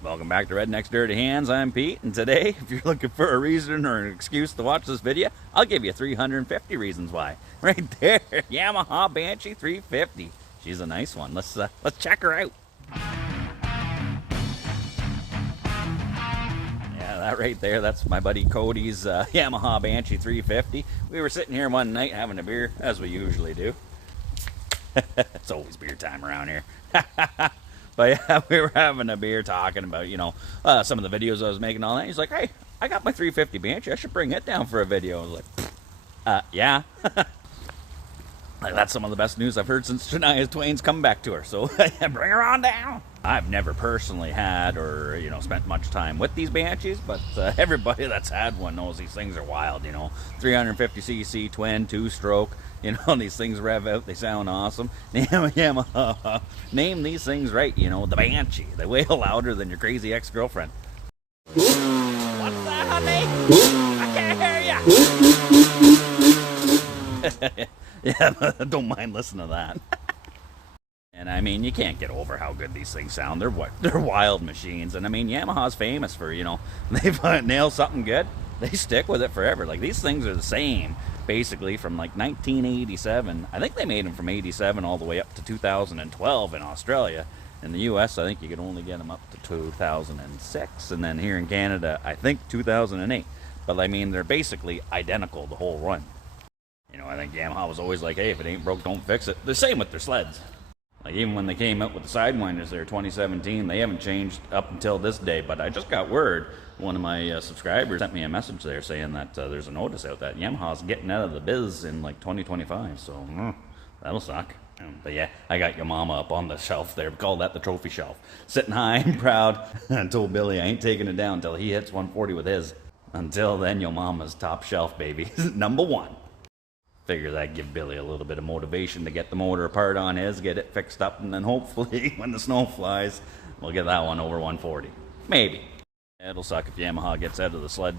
Welcome back to Redneck's Dirty Hands. I'm Pete, and today, if you're looking for a reason or an excuse to watch this video, I'll give you 350 reasons why. Right there, Yamaha Banshee 350. She's a nice one. Let's check her out. Yeah, that right there, that's my buddy Cody's Yamaha Banshee 350. We were sitting here one night having a beer, as we usually do. It's always beer time around here. But yeah, we were having a beer talking about, some of the videos I was making and all that. He's like, hey, I got my 350 Banshee. I should bring it down for a video. I was like, yeah. Like, that's some of the best news I've heard since Shania Twain's come back to her. So bring her on down. I've never personally had or, spent much time with these Banshees, but everybody that's had one knows these things are wild, 350cc, twin, two-stroke. These things rev out, they sound awesome. Yamaha, name these things right, the Banshee. They wail louder than your crazy ex-girlfriend. What's that, honey? I can't hear ya. Yeah, don't mind listening to that. And I mean, you can't get over how good these things sound. They're wild machines. And I mean, Yamaha's famous for, they've nailed something good, they stick with it forever. Like, these things are the same, basically, from like 1987. I think they made them from 87 all the way up to 2012 in Australia. In the US, I think you could only get them up to 2006. And then here in Canada, I think 2008. But I mean, they're basically identical the whole run. I think Yamaha was always like, hey, if it ain't broke, don't fix it. The same with their sleds. Like, even when they came out with the Sidewinders there, 2017, they haven't changed up until this day. But I just got word, one of my subscribers sent me a message there saying that there's a notice out that Yamaha's getting out of the biz in like 2025. So that'll suck. But yeah, I got your mama up on the shelf there. We call that the trophy shelf. Sitting high and proud. I told Billy I ain't taking it down until he hits 140 with his. Until then, your mama's top shelf, baby. Number one. Figure that give Billy a little bit of motivation to get the motor apart on his, get it fixed up, and then hopefully when the snow flies, we'll get that one over 140. Maybe. It'll suck if Yamaha gets out of the sled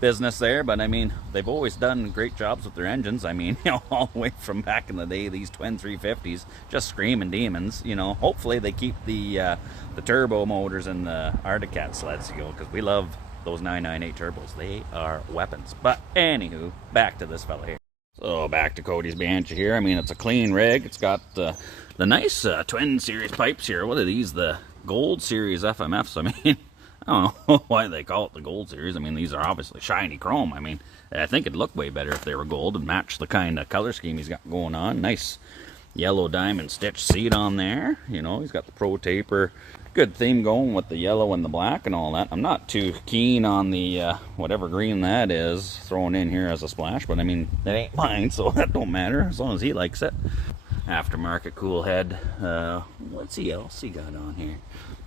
business there, but I mean, they've always done great jobs with their engines. I mean, all the way from back in the day, these twin 350s, just screaming demons. Hopefully they keep the turbo motors in the Arctic Cat sleds, because we love those 998 turbos. They are weapons. But anywho, back to this fella here. So back to Cody's Banshee here. I mean, it's a clean rig. It's got the nice twin series pipes here. What are these? The Gold Series FMFs. I mean, I don't know why they call it the Gold Series. I mean, these are obviously shiny chrome. I mean, I think it'd look way better if they were gold and match the kind of color scheme he's got going on. Nice yellow diamond stitch seat on there. He's got the Pro Taper. Good theme going with the yellow and the black and all that. I'm not too keen on the whatever green that is thrown in here as a splash, but I mean, that ain't mine, so that don't matter as long as he likes it. Aftermarket cool head. What's he else he got on here?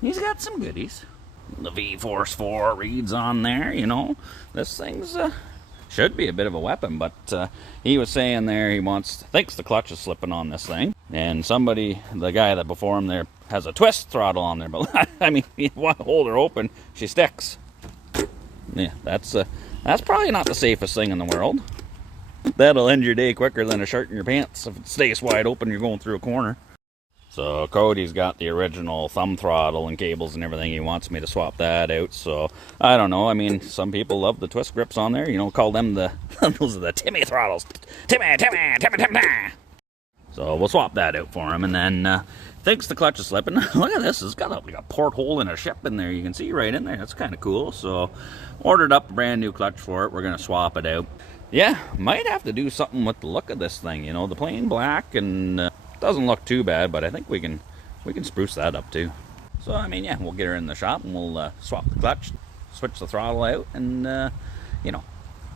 He's got some goodies. The V-Force 4 reads on there, This thing's should be a bit of a weapon, but he was saying there he thinks the clutch is slipping on this thing. And the guy that before him there, has a twist throttle on there. But I mean, you want to hold her open, she sticks. Yeah, that's probably not the safest thing in the world. That'll end your day quicker than a shirt in your pants if it stays wide open. You're going through a corner. So Cody's got the original thumb throttle and cables and everything. He wants me to swap that out. So I don't know. I mean, some people love the twist grips on there. Call them those are the Timmy throttles. Timmy. So we'll swap that out for him. And then thinks the clutch is slipping. Look at this. It's got like a porthole in a ship in there. You can see right in there. That's kind of cool. So ordered up a brand new clutch for it. We're going to swap it out. Yeah, might have to do something with the look of this thing. The plain black and doesn't look too bad, but I think we can spruce that up too. So I mean, yeah, we'll get her in the shop and we'll swap the clutch, switch the throttle out, and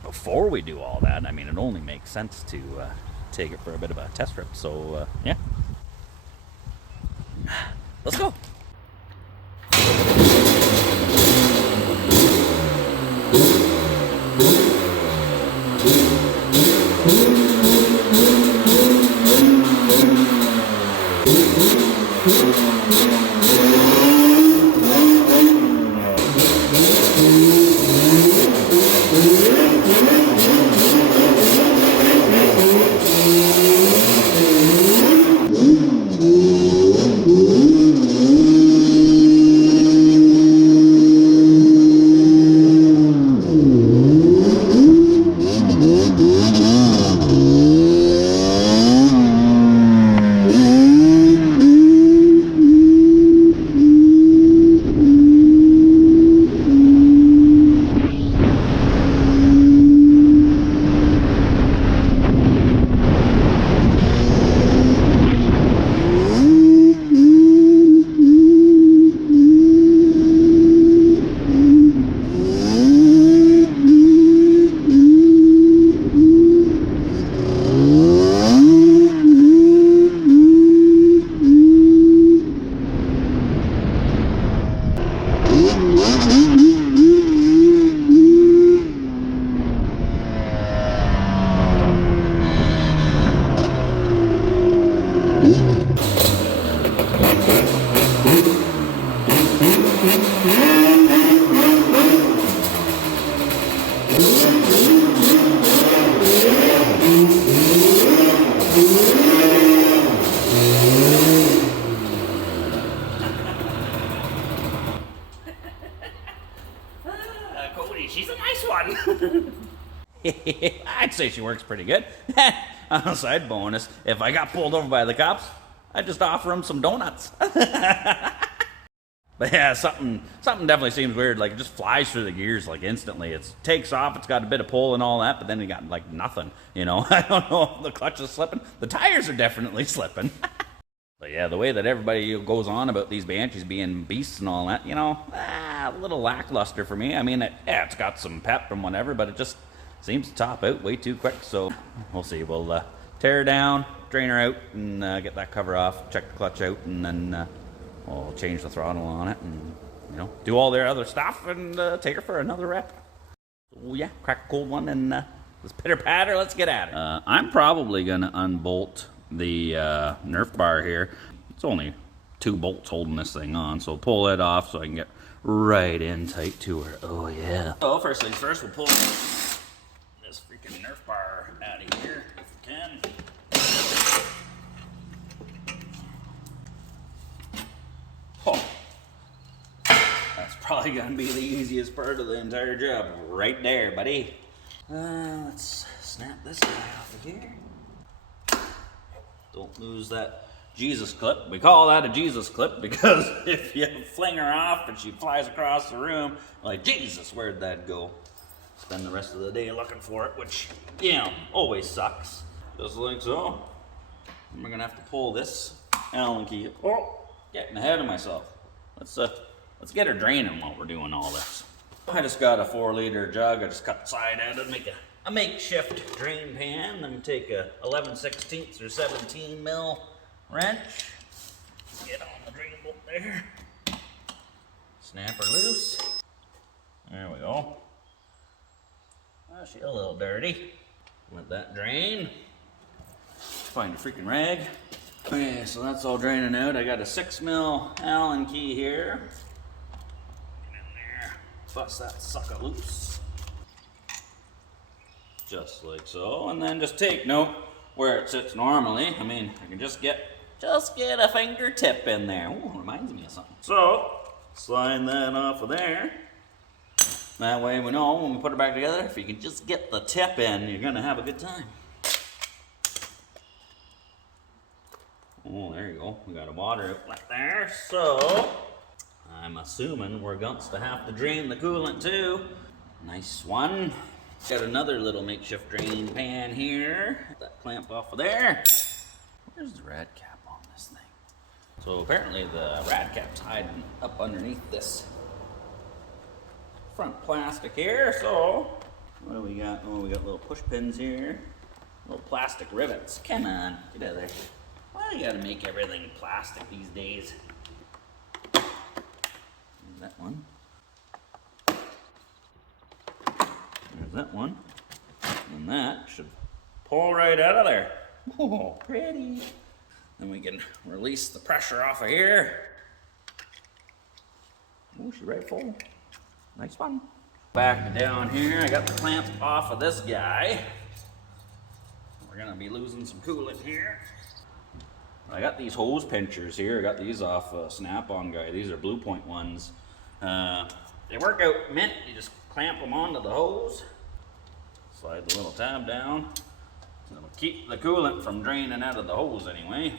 before we do all that, I mean, it only makes sense to take it for a bit of a test trip. So yeah, let's go. She's a nice one. I'd say she works pretty good. On a side bonus, if I got pulled over by the cops, I'd just offer them some donuts. But yeah, something definitely seems weird. Like, it just flies through the gears like instantly. It takes off, it's got a bit of pull and all that, but then you got like nothing, you know. I don't know if the clutch is slipping. The tires are definitely slipping. But yeah, the way that everybody goes on about these Banshees being beasts and all that, you know, a little lackluster for me. I mean, it's got some pep and whatever, but it just seems to top out way too quick. So we'll see. We'll tear her down, drain her out, and get that cover off, check the clutch out, and then we'll change the throttle on it, and you know, do all their other stuff, and take her for another rep. So yeah, crack a cold one, and let's pitter patter. Let's get at it. I'm probably gonna unbolt the Nerf bar here. It's only 2 bolts holding this thing on, so pull it off so I can get right in tight to her. Oh yeah. So first things first, we'll pull this freaking Nerf bar out of here if we can. Oh, that's probably gonna be the easiest part of the entire job right there, buddy. Let's snap this guy off of here. Don't lose that Jesus clip. We call that a Jesus clip because if you fling her off and she flies across the room, like, Jesus, where'd that go? Spend the rest of the day looking for it, which, you know, always sucks. Just like so. We're gonna have to pull this Allen key. Oh, getting ahead of myself. Let's get her draining while we're doing all this. I just got a 4-liter jug. I just cut the side out and make a makeshift drain pan. Then take a 11/16 or 17 mil wrench. Get on the drain bolt there. Snap her loose. There we go. Oh, she's a little dirty. Let that drain. Find a freaking rag. Okay, so that's all draining out. I got a 6 mil Allen key here. Get in there. Bust that sucker loose. Just like so, and then just take note where it sits normally. I mean, I can just get a fingertip in there. Ooh, reminds me of something. So, slide that off of there. That way we know when we put it back together, if you can just get the tip in, you're gonna have a good time. Oh, there you go. We got a water outlet there. So, I'm assuming we're going to have to drain the coolant too. Nice one. Got another little makeshift drain pan here. Put that clamp off of there. Where's the rad cap on this thing? So apparently the rad cap's hiding up underneath this front plastic here. So what do we got? Oh, we got little push pins here. Little plastic rivets. Come on, get out of there. Well, you gotta make everything plastic these days. There's that one. There's that one. And that should pull right out of there. Oh, pretty. Then we can release the pressure off of here. Oh, she's right full. Nice one. Back down here, I got the clamp off of this guy. We're gonna be losing some coolant here. I got these hose pinchers here. I got these off Snap-on guy. These are Blue Point ones. They work out mint. You just clamp them onto the hose. Slide the little tab down. So it'll keep the coolant from draining out of the hose anyway.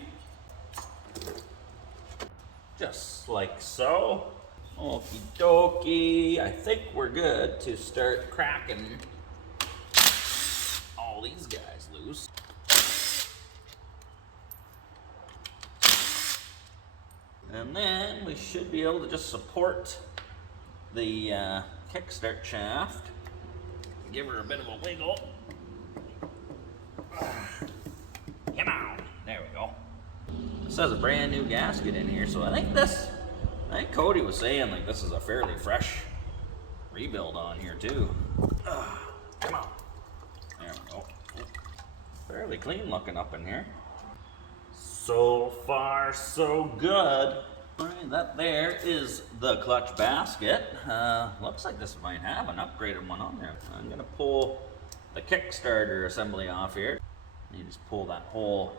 Just like so. Okie dokie. I think we're good to start cracking all these guys loose. And then we should be able to just support the kickstart shaft. Give her a bit of a wiggle. Come on. There we go. This has a brand new gasket in here, so I think this I think Cody was saying like this is a fairly fresh rebuild on here too. Come on. There we go. Fairly clean looking up in here. So far, so good. Alright, that there is the clutch basket. Looks like this might have an upgraded one on there. I'm gonna pull the Kickstarter assembly off here. You just pull that whole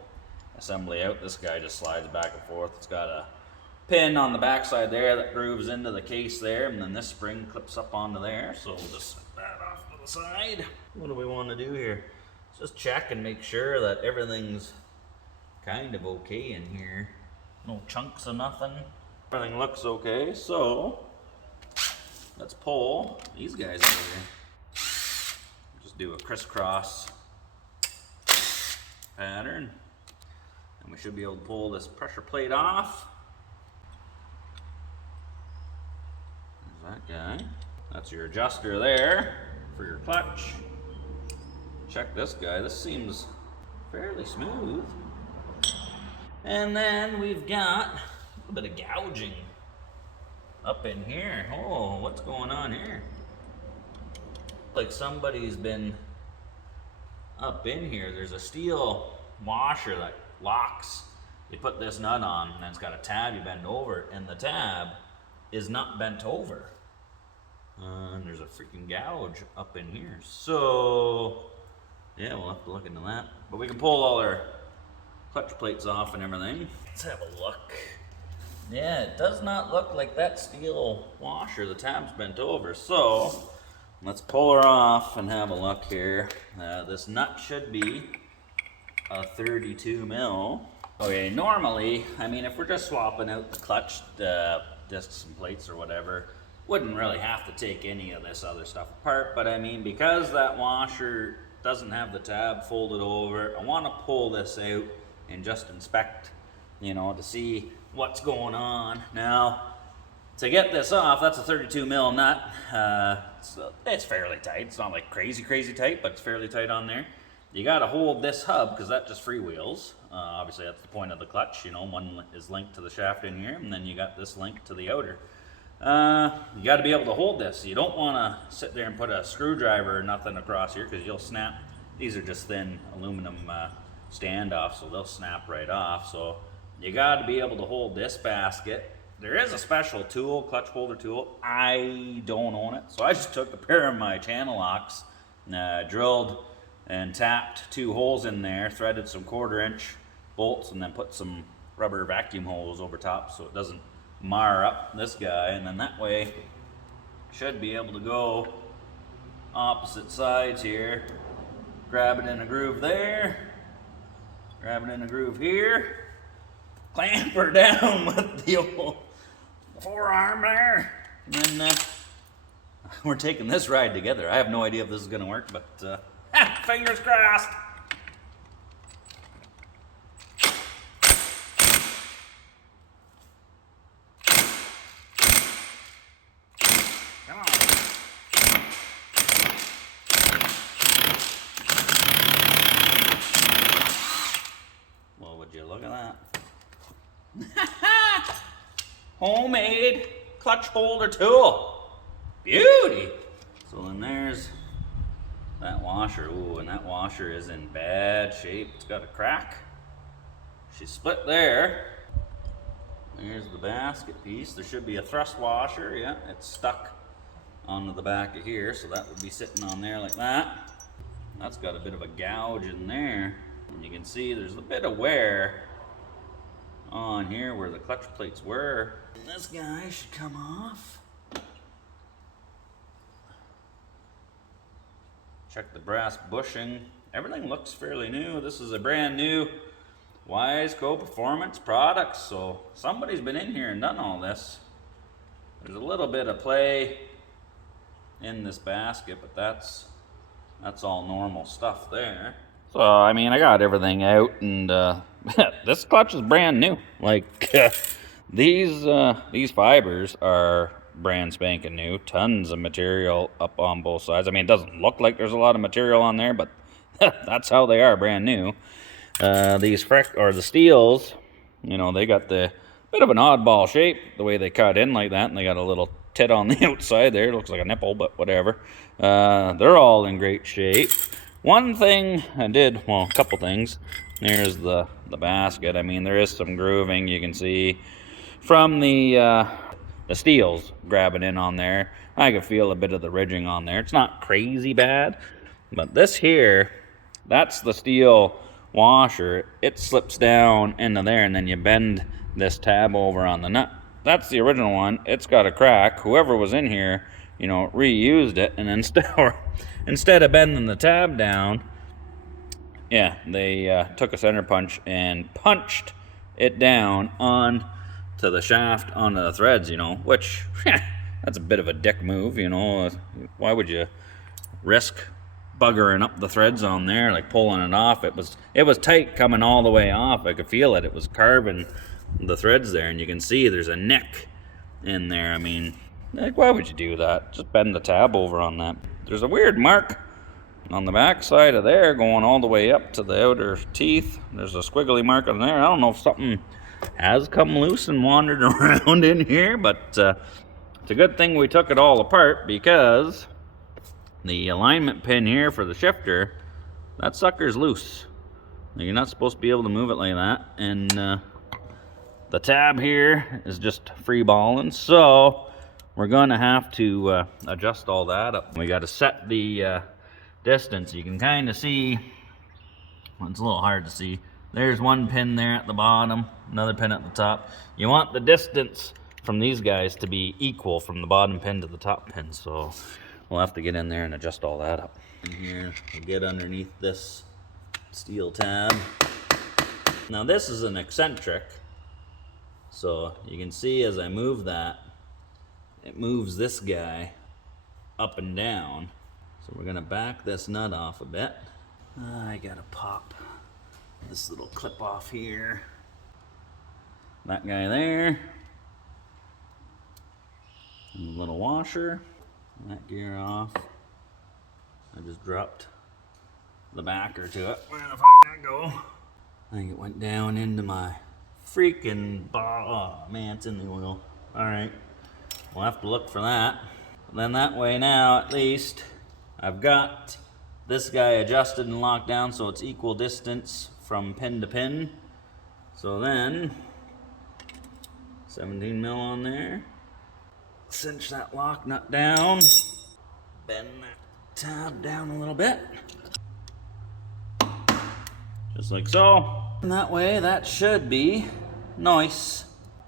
assembly out. This guy just slides back and forth. It's got a pin on the backside there that grooves into the case there, and then this spring clips up onto there. So we'll just set that off to the side. What do we want to do here? Let's just check and make sure that everything's kind of okay in here. No chunks of nothing. Everything looks okay, so let's pull these guys over here. Just do a crisscross pattern, and we should be able to pull this pressure plate off. There's that guy. That's your adjuster there for your clutch. Check this guy. This seems fairly smooth. And then we've got a bit of gouging up in here. Oh, what's going on here? Like somebody's been up in here. There's a steel washer that locks. You put this nut on, and then it's got a tab you bend over, and the tab is not bent over. And there's a freaking gouge up in here. So, yeah, we'll have to look into that. But we can pull all our clutch plates off and everything. Let's have a look. Yeah, it does not look like that steel washer. The tab's bent over. So let's pull her off and have a look here. This nut should be a 32 mil. Okay, normally, I mean, if we're just swapping out the clutch discs and plates or whatever, wouldn't really have to take any of this other stuff apart. But I mean, because that washer doesn't have the tab folded over, I want to pull this out and just inspect, you know, to see what's going on. Now, to get this off, that's a 32 mil nut. It's fairly tight. It's not like crazy tight, but it's fairly tight on there. You got to hold this hub because that just freewheels. Obviously, that's the point of the clutch. You know, one is linked to the shaft in here, and then you got this linked to the outer. You got to be able to hold this. You don't want to sit there and put a screwdriver or nothing across here because you'll snap. These are just thin aluminum standoff, so they'll snap right off. So you got to be able to hold this basket. There is a special tool, clutch holder tool. I don't own it, so I just took a pair of my channel locks, drilled and tapped 2 holes in there, threaded some 1/4-inch bolts, and then put some rubber vacuum hose over top so it doesn't mar up this guy. And then that way should be able to go opposite sides here. Grab it in a groove there, grab it in a groove here, clamp her down with the old forearm there, and then we're taking this ride together. I have no idea if this is going to work, but fingers crossed. Come on. Well, would you look at that? Homemade clutch holder tool. Beauty. So then there's that washer. Ooh, and that washer is in bad shape. It's got a crack. She's split there. There's the basket piece. There should be a thrust washer. Yeah, it's stuck onto the back of here, so that would be sitting on there like that. That's got a bit of a gouge in there. And you can see there's a bit of wear on here where the clutch plates were. And this guy should come off. Check the brass bushing. Everything looks fairly new. This is a brand new Wiseco Performance product, so somebody's been in here and done all this. There's a little bit of play in this basket, but that's all normal stuff there. So I mean, I got everything out, and this clutch is brand new. Like these fibers are brand spanking new. Tons of material up on both sides. I mean, it doesn't look like there's a lot of material on there, but that's how they are, brand new. The steels, you know, they got the Bit of an oddball shape, the way they cut in like that, and they got a little tit on the outside there. It looks like a nipple, but whatever. They're all in great shape. One thing I did, well, a couple things. There's the basket. I mean, there is some grooving you can see from the steels grabbing in on there. I can feel a bit of the ridging on there. It's not crazy bad, but this here, that's the steel washer. It slips down into there, and then you bend this tab over on the nut. That's the original one. It's got a crack. Whoever was in here, you know, reused it, and instead of bending the tab down, yeah, they took a center punch and punched it down on to the shaft, onto the threads, you know, which that's a bit of a dick move, you know. Why would you risk buggering up the threads on there, like pulling it off? It was tight coming all the way off. I could feel it. It was carving the threads there, and you can see there's a nick in there. I mean, like, why would you do that? Just bend the tab over on that. There's a weird mark on the back side of there going all the way up to the outer teeth. There's a squiggly mark on there. I don't know if something has come loose and wandered around in here, but it's a good thing we took it all apart, because the alignment pin here for the shifter, that sucker's loose. You're not supposed to be able to move it like that, and the tab here is just free balling, so we're going to have to adjust all that up. We got to set the distance. You can kind of see, well, it's a little hard to see. There's one pin there at the bottom, another pin at the top. You want the distance from these guys to be equal from the bottom pin to the top pin, so we'll have to get in there and adjust all that up. In here, we'll get underneath this steel tab. Now this is an eccentric, so you can see as I move that, it moves this guy up and down. So we're gonna back this nut off a bit. I gotta pop this little clip off here. That guy there. And the little washer. That gear off. I just dropped the backer to it. Where the fuck did that go? I think it went down into my freaking ball. Oh man, it's in the oil. Alright, we'll have to look for that. And then that way now, at least, I've got this guy adjusted and locked down so it's equal distance from pin to pin. So then, 17 mil on there. Cinch that lock nut down. Bend that tab down a little bit. Just like so. And that way, that should be nice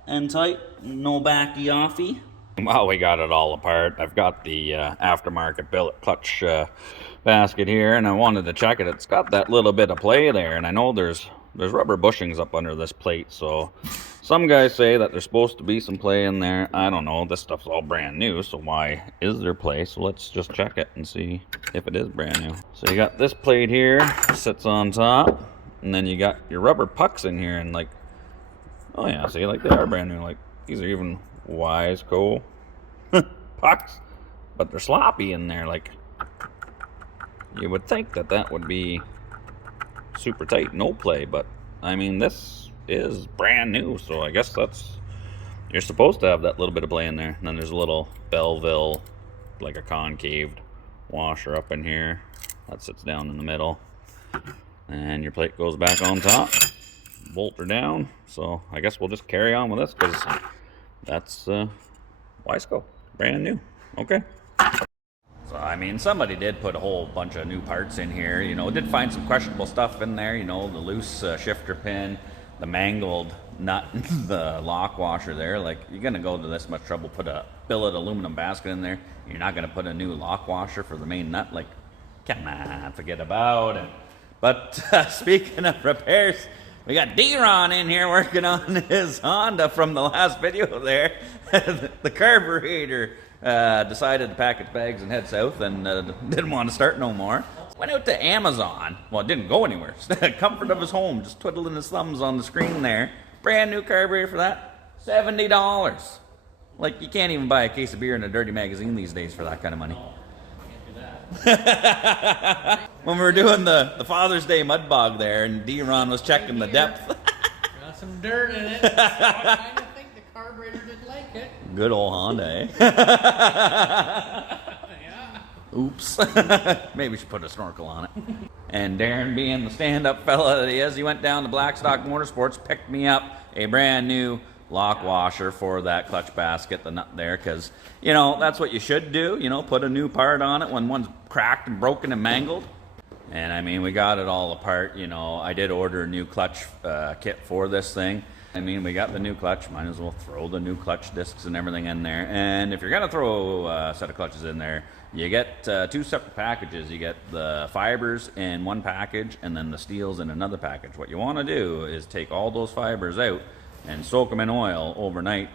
and tight. No backy offy. Well, we got it all apart. I've got the aftermarket billet clutch basket here, and I wanted to check it. It's got that little bit of play there, and I know there's rubber bushings up under this plate, so some guys say that there's supposed to be some play in there. I don't know. This stuff's all brand new, so why is there play? So let's just check it and see if it is brand new. So you got this plate here, sits on top, and then you got your rubber pucks in here, and like, oh yeah, see, like they are brand new. Like, these are even wise cool pucks, but they're sloppy in there. Like, you would think that that would be super tight, no play, but I mean, this is brand new, so I guess that's, you're supposed to have that little bit of play in there. And then there's a little Belleville, like a concaved washer up in here that sits down in the middle, and your plate goes back on top. Bolt her down. So I guess we'll just carry on with this, because that's Wiseco, brand new. Okay. So I mean, somebody did put a whole bunch of new parts in here. You know, did find some questionable stuff in there. You know, the loose shifter pin, the mangled nut, the lock washer there. Like, you're gonna go to this much trouble, put a billet aluminum basket in there. You're not gonna put a new lock washer for the main nut. Like, come on, forget about it. But speaking of repairs, we got D-Ron in here working on his Honda from the last video there. The carburetor decided to pack its bags and head south, and didn't want to start no more. Went out to Amazon. Well, it didn't go anywhere. Comfort of his home, just twiddling his thumbs on the screen there. Brand new carburetor for that, $70. Like, you can't even buy a case of beer in a dirty magazine these days for that kind of money. When we were doing the Father's Day mud bog there, and D-Ron was checking the depth. Got some dirt in it. What kind of Good old Honda, eh? Oops. Maybe we should put a snorkel on it. And Darren, being the stand-up fella that he is, he went down to Blackstock Motorsports, picked me up a brand new lock washer for that clutch basket, the nut there, because, you know, that's what you should do. You know, put a new part on it when one's cracked and broken and mangled. And I mean, we got it all apart. You know, I did order a new clutch kit for this thing. I mean, we got the new clutch, might as well throw the new clutch discs and everything in there. And if you're gonna throw a set of clutches in there, you get 2 separate packages. You get the fibers in one package and then the steels in another package. What you wanna do is take all those fibers out and soak them in oil overnight.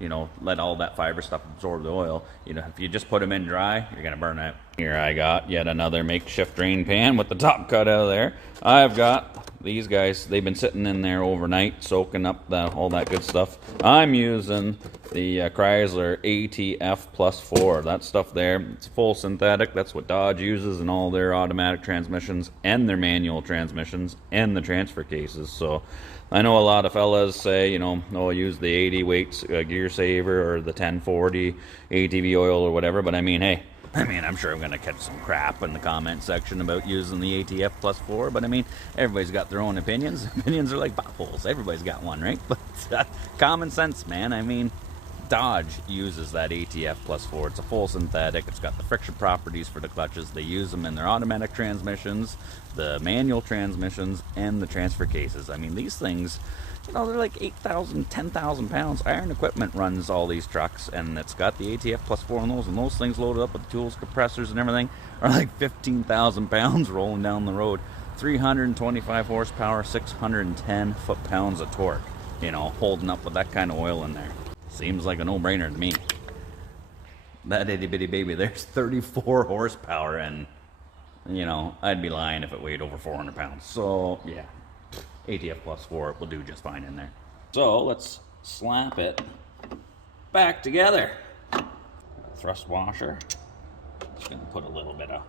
You know, let all that fiber stuff absorb the oil. You know, if you just put them in dry, you're gonna burn out. Here I got yet another makeshift drain pan with the top cut out of there. I've got these guys, they've been sitting in there overnight, soaking up all that good stuff. I'm using the Chrysler ATF Plus 4. That stuff there, it's full synthetic. That's what Dodge uses in all their automatic transmissions and their manual transmissions and the transfer cases. So I know a lot of fellas say, you know, oh, use the 80 weights gear saver or the 1040 ATV oil or whatever, but I mean, hey, I'm sure I'm going to catch some crap in the comment section about using the ATF Plus 4, but I mean, everybody's got their own opinions. Opinions are like potholes. Everybody's got one, right? But common sense, man. I mean, Dodge uses that ATF Plus 4. It's a full synthetic. It's got the friction properties for the clutches. They use them in their automatic transmissions, the manual transmissions, and the transfer cases. I mean, these things, you know, they're like 8,000, 10,000 pounds. Iron Equipment runs all these trucks, and it's got the ATF Plus 4 on those, and those things loaded up with tools, compressors, and everything are like 15,000 pounds rolling down the road. 325 horsepower, 610 foot-pounds of torque, you know, holding up with that kind of oil in there. Seems like a no-brainer to me. That itty-bitty baby, there's 34 horsepower, and, you know, I'd be lying if it weighed over 400 pounds. So, yeah. ATF Plus 4 will do just fine in there. So let's slap it back together. Thrust washer. Just gonna put a little bit of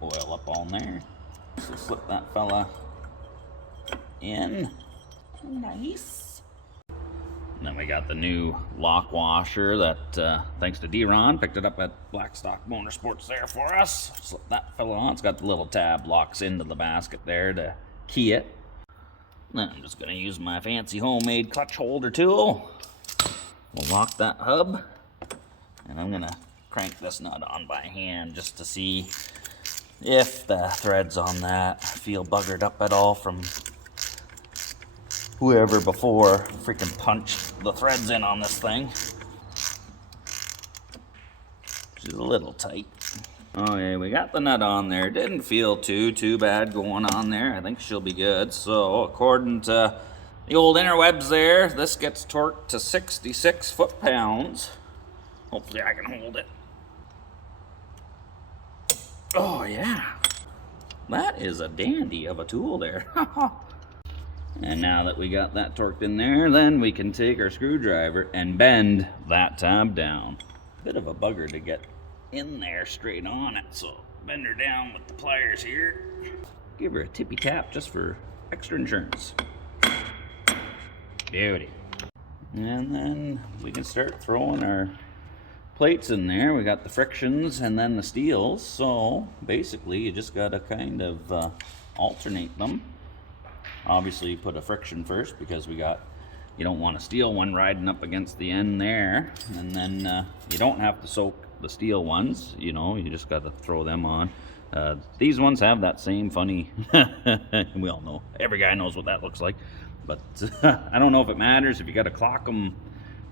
oil up on there. So slip that fella in. Nice. And then we got the new lock washer that, thanks to D-Ron, picked it up at Blackstock Motorsports there for us. Slip that fella on. It's got the little tab locks into the basket there to key it. Then I'm just going to use my fancy homemade clutch holder tool. We'll lock that hub. And I'm going to crank this nut on by hand just to see if the threads on that feel buggered up at all from whoever before freaking punched the threads in on this thing. Which is a little tight. Okay, we got the nut on there. Didn't feel too bad going on there. I think she'll be good. So, according to the old interwebs there, this gets torqued to 66 foot-pounds. Hopefully I can hold it. Oh, yeah. That is a dandy of a tool there. And now that we got that torqued in there, then we can take our screwdriver and bend that tab down. Bit of a bugger to get in there straight on it, so bend her down with the pliers here. Give her a tippy tap just for extra insurance. Beauty. And then we can start throwing our plates in there. We got the frictions and then the steels, so basically you just gotta kind of alternate them. Obviously you put a friction first because you don't want a steel one riding up against the end there, and then you don't have to soak the steel ones, you know, you just got to throw them on. These ones have that same funny, we all know, every guy knows what that looks like, but I don't know if it matters if you got to clock them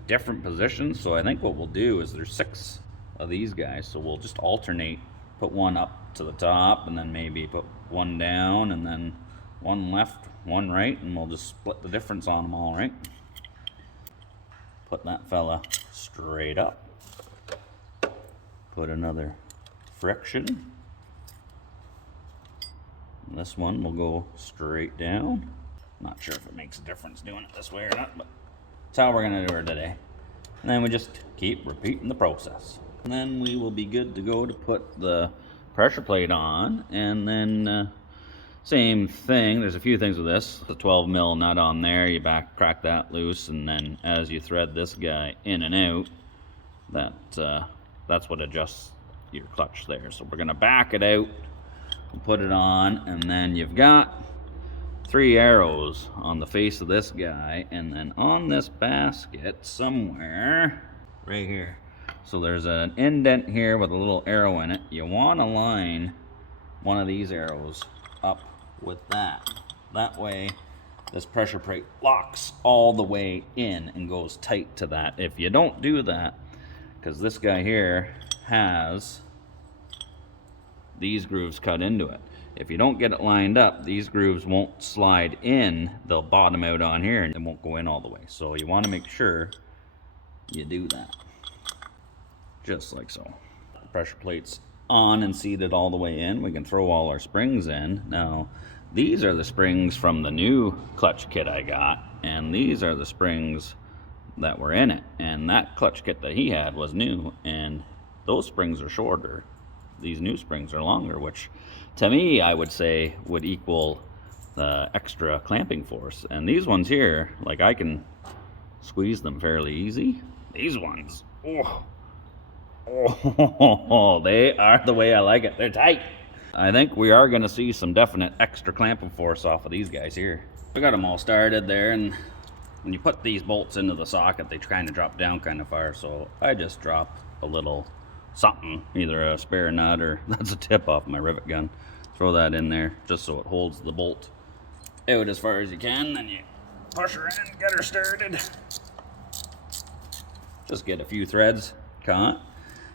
different positions. So I think what we'll do is there's 6 of these guys, so we'll just alternate, put one up to the top and then maybe put one down and then one left, one right, and we'll just split the difference on them all, right? Put that fella straight up. Put another friction. And this one will go straight down. Not sure if it makes a difference doing it this way or not, but that's how we're gonna do it today. And then we just keep repeating the process. And then we will be good to go to put the pressure plate on, and then same thing. There's a few things with this. The 12 mil nut on there, you crack that loose, and then as you thread this guy in and out, that's what adjusts your clutch there. So we're gonna back it out and put it on, and then you've got 3 arrows on the face of this guy, and then on this basket somewhere right here. So there's an indent here with a little arrow in it. You want to line one of these arrows up with that. That way this pressure plate locks all the way in and goes tight to that. If you don't do that, because this guy here has these grooves cut into it. If you don't get it lined up, these grooves won't slide in. They'll bottom out on here and it won't go in all the way. So you want to make sure you do that. Just like so. The pressure plate's on and seated all the way in. We can throw all our springs in. Now, these are the springs from the new clutch kit I got, and these are the springs that were in it. And that clutch kit that he had was new, and those springs are shorter. These new springs are longer, which to me, I would say would equal the extra clamping force. And these ones here, like, I can squeeze them fairly easy. These ones, oh, they are the way I like it. They're tight. I think we are going to see some definite extra clamping force off of these guys here. We got them all started there, and when you put these bolts into the socket, they kind of drop down kind of far. So I just drop a little something, either a spare nut or that's a tip off my rivet gun. Throw that in there just so it holds the bolt out as far as you can. Then you push her in, get her started. Just get a few threads caught.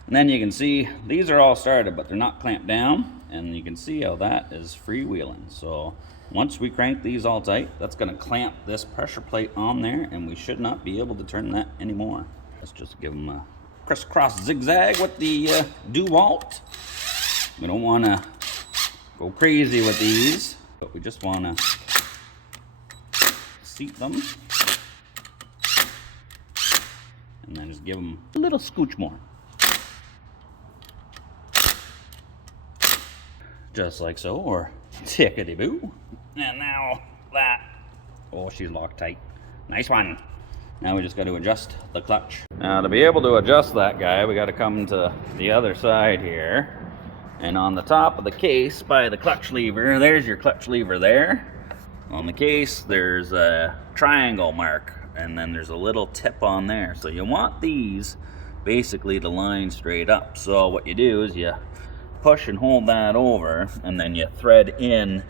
And then you can see these are all started, but they're not clamped down. And you can see how that is freewheeling. So once we crank these all tight, that's going to clamp this pressure plate on there, and we should not be able to turn that anymore. Let's just give them a crisscross zigzag with the DeWalt. We don't want to go crazy with these, but we just want to seat them. And then just give them a little scooch more. Just like so, or tickety-boo. And now that, oh, she's locked tight. Nice one. Now we just got to adjust the clutch. Now to be able to adjust that guy, we got to come to the other side here. And on the top of the case by the clutch lever, there's your clutch lever there. On the case, there's a triangle mark, and then there's a little tip on there. So you want these basically to line straight up. So what you do is you push and hold that over, and then you thread in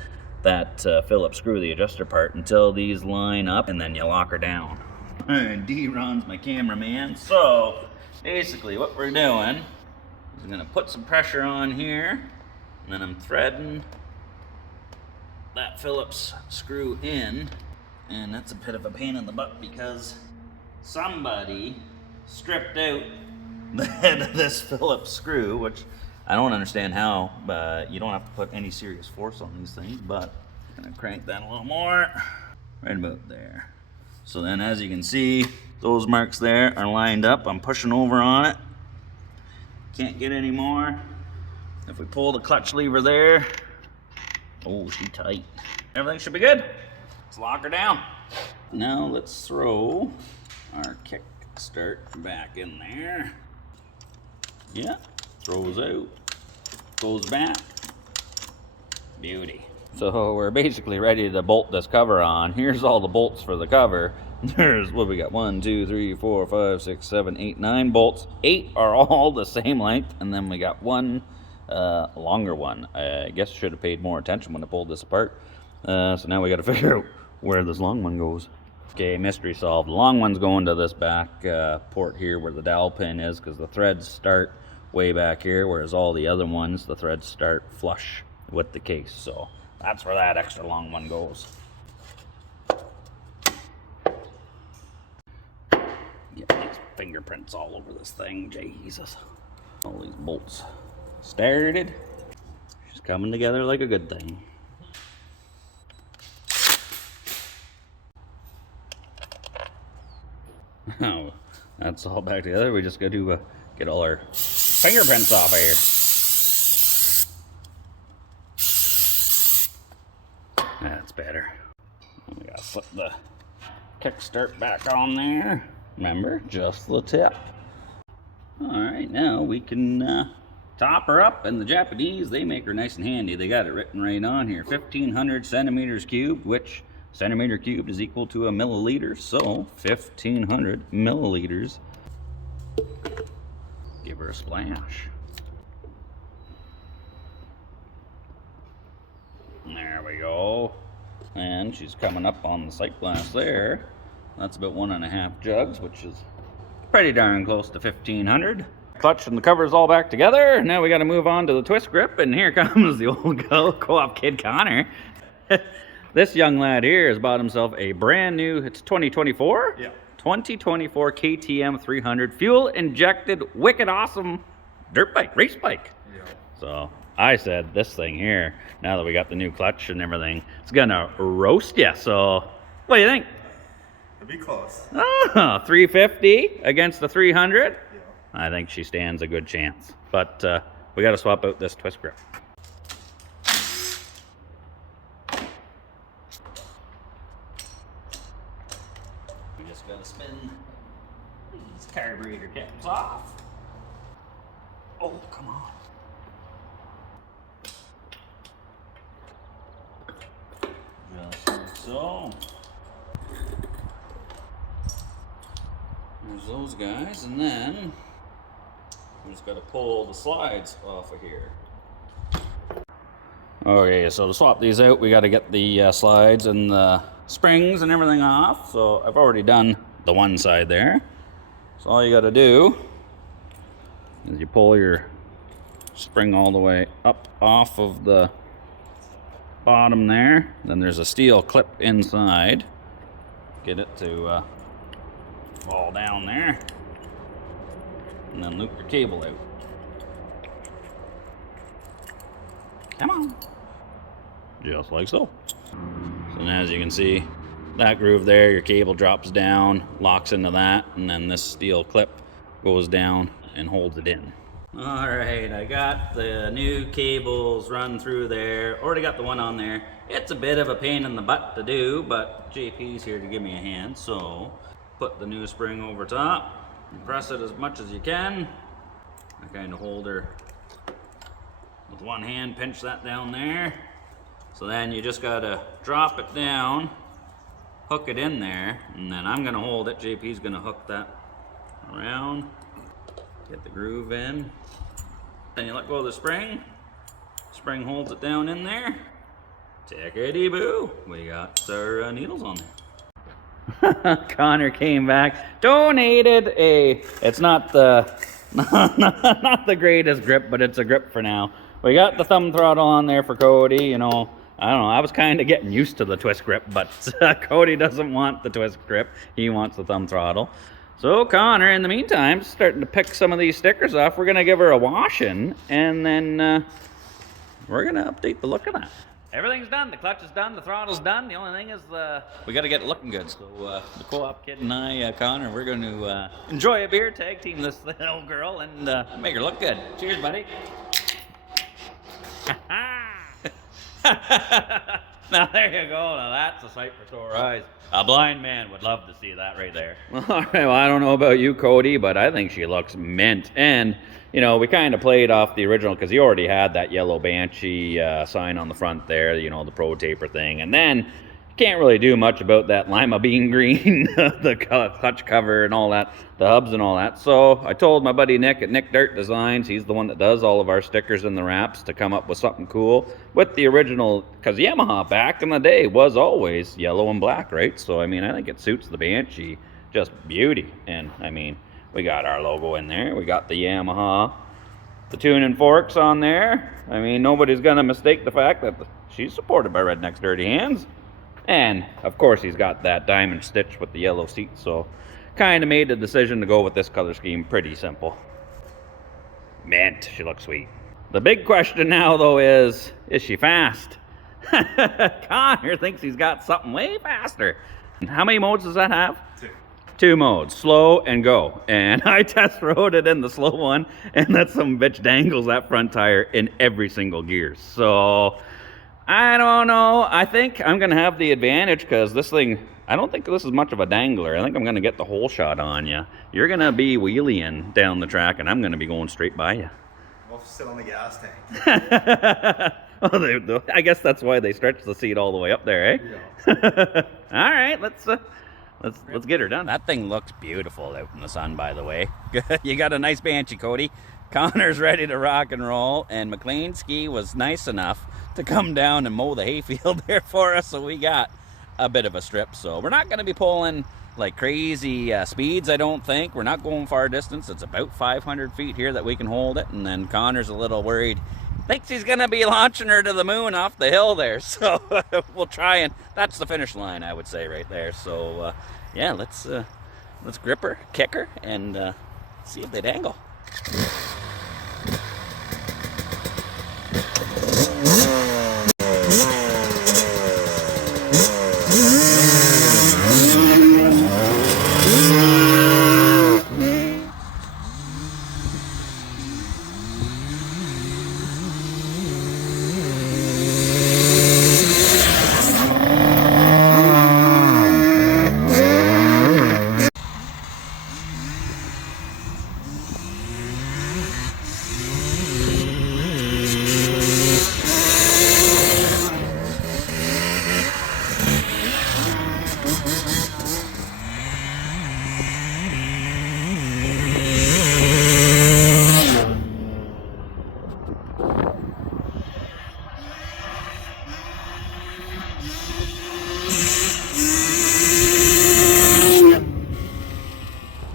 that Phillips screw, the adjuster part, until these line up, and then you lock her down. D-Ron's my cameraman. So basically what we're doing is I'm gonna put some pressure on here, and then I'm threading that Phillips screw in, and that's a bit of a pain in the butt because somebody stripped out the head of this Phillips screw, which I don't understand how, but you don't have to put any serious force on these things, but I'm gonna crank that a little more, right about there. So then as you can see, those marks there are lined up. I'm pushing over on it. Can't get any more. If we pull the clutch lever there, oh, she's tight. Everything should be good. Let's lock her down. Now let's throw our kick start back in there. Yeah. Throws out, goes back, beauty. So we're basically ready to bolt this cover on. Here's all the bolts for the cover. There's, what we got, 1, 2, 3, 4, 5, 6, 7, 8, 9 bolts. 8 are all the same length, and then we got one longer one. I guess should have paid more attention when I pulled this apart. So now we got to figure out where this long one goes. Okay, mystery solved. The long one's going to this back port here where the dowel pin is, because the threads start way back here, whereas all the other ones, the threads start flush with the case. So that's where that extra long one goes. Get these fingerprints all over this thing, Jesus. All these bolts started. Just coming together like a good thing. Oh, that's all back together. We just got to get all our fingerprints off of here. That's better. We gotta flip the kickstart back on there. Remember, just the tip. Alright, now we can top her up, and the Japanese, they make her nice and handy. They got it written right on here, 1500 centimeters cubed, which centimeter cubed is equal to a milliliter, so 1500 milliliters. Give her a splash. There we go. And she's coming up on the sight glass there. That's about 1.5 jugs, which is pretty darn close to 1500. Clutch and the cover's all back together. Now we got to move on to the twist grip, and here comes the old co-op kid Connor. This young lad here has bought himself a brand new, it's 2024? Yeah. 2024 KTM 300 fuel injected, wicked awesome dirt bike, race bike. Yeah. So I said, this thing here, now that we got the new clutch and everything, it's gonna roast you. So what do you think? It'd be close. Oh, 350 against the 300? Yeah. I think she stands a good chance. But we got to swap out this twist grip. We just got to spin these carburetor caps off. Oh, come on. Just like so. There's those guys, and then we just got to pull the slides off of here. Okay, so to swap these out, we got to get the slides and the springs and everything off. So I've already done the one side there. So all you got to do is you pull your spring all the way up off of the bottom there. Then there's a steel clip inside. Get it to fall down there, and then loop your cable out. Come on. Just like so. So now, as you can see, that groove there, your cable drops down, locks into that, and then this steel clip goes down and holds it in. Alright, I got the new cables run through there. Already got the one on there. It's a bit of a pain in the butt to do, but JP's here to give me a hand, so put the new spring over top and press it as much as you can. I kind of hold her with one hand, pinch that down there. So then you just gotta drop it down, hook it in there, and then I'm gonna hold it. JP's gonna hook that around, get the groove in. Then you let go of the spring. Spring holds it down in there. Tickety-boo. We got our needles on there. Connor came back, donated a, it's not the not the greatest grip, but it's a grip for now. We got the thumb throttle on there for Cody. You know, I don't know, I was kind of getting used to the twist grip, but Cody doesn't want the twist grip. He wants the thumb throttle. So Connor, in the meantime, starting to pick some of these stickers off. We're gonna give her a washing, and then we're gonna update the look of that. Everything's done. The clutch is done. The throttle's done. The only thing is we got to get it looking good. So the co-op kid and I, Connor, we're going to enjoy a beer, tag team this little girl, and make her look good. Cheers, buddy. Now there you go. Now that's a sight for sore eyes. A blind man would love to see that right there. All right. Well, I don't know about you, Cody, but I think she looks mint. And you know, we kind of played off the original because he already had that yellow Banshee sign on the front there, you know, the Pro Taper thing. And then you can't really do much about that lima bean green, the clutch cover and all that, the hubs and all that. So I told my buddy Nick at Nick Dirt Designs, he's the one that does all of our stickers and the wraps, to come up with something cool with the original, because Yamaha back in the day was always yellow and black, right? So, I mean, I think it suits the Banshee just beauty. And, I mean, we got our logo in there. We got the Yamaha, the tuning forks on there. I mean, nobody's going to mistake the fact that she's supported by Redneck's Dirty Hands. And, of course, he's got that diamond stitch with the yellow seat. So, kind of made the decision to go with this color scheme. Pretty simple. Mint. She looks sweet. The big question now, though, is she fast? Connor thinks he's got something way faster. How many modes does that have? 2 modes, slow and go. And I test rode it in the slow one, and that some bitch dangles that front tire in every single gear. So I don't know. I think I'm gonna have the advantage because this thing I don't think this is much of a dangler. I think I'm going to get the whole shot on you. You're going to be wheeling down the track, and I'm going to be going straight by you. We'll sit on the gas tank. Well, I guess that's why they stretch the seat all the way up there, eh? Yeah. All right, let's get her done. That thing looks beautiful out in the sun, by the way. You got a nice Banshee, Cody. Connor's ready to rock and roll, and McLean Ski was nice enough to come down and mow the hayfield there for us, so we got a bit of a strip. So we're not going to be pulling like crazy speeds, I don't think. We're not going far distance. It's about 500 feet here that we can hold it, and then Connor's a little worried. Thinks he's going to be launching her to the moon off the hill there, so we'll try, and that's the finish line, I would say, right there. So yeah, let's grip her, kick her, and see if they dangle.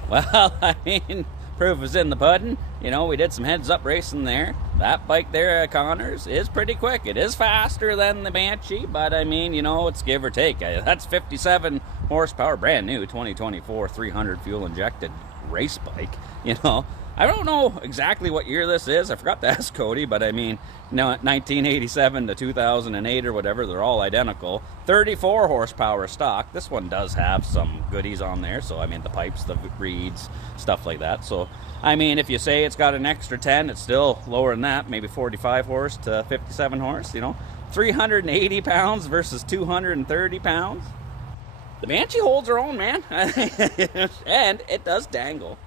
Well, I mean, proof is in the pudding. You know, we did some heads-up racing there. That bike there at Connor's is pretty quick. It is faster than the Banshee, but I mean, you know, it's give or take. That's 57 horsepower, brand new 2024 300 fuel-injected race bike, you know. I don't know exactly what year this is. I forgot to ask Cody, but I mean, you know, 1987 to 2008 or whatever, they're all identical. 34 horsepower stock. This one does have some goodies on there. So, I mean, the pipes, the reeds, stuff like that. So, I mean, if you say it's got an extra 10, it's still lower than that. Maybe 45 horse to 57 horse, you know. 380 pounds versus 230 pounds. The Banshee holds her own, man. And it does dangle.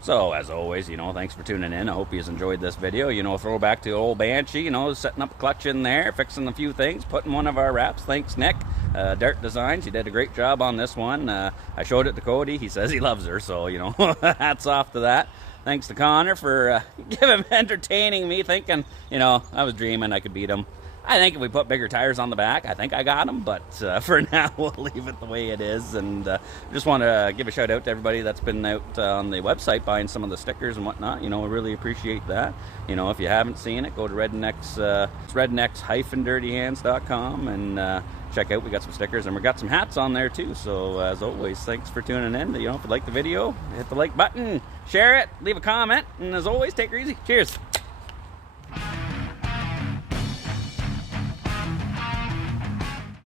So, as always, you know, thanks for tuning in. I hope you enjoyed this video. You know, throwback to old Banshee, you know, setting up a clutch in there, fixing a few things, putting one of our wraps. Thanks, Nick. Dirt Designs, he did a great job on this one. I showed it to Cody. He says he loves her, so, you know, hats off to that. Thanks to Connor for entertaining me, thinking, you know, I was dreaming I could beat him. I think if we put bigger tires on the back, I think I got them, but for now, we'll leave it the way it is. And just want to give a shout out to everybody that's been out on the website buying some of the stickers and whatnot. You know, I really appreciate that. You know, if you haven't seen it, go to rednecks-dirtyhands.com and check out. We got some stickers and we got some hats on there too. So as always, thanks for tuning in. You know, if you like the video, hit the like button, share it, leave a comment, and as always, take her easy. Cheers.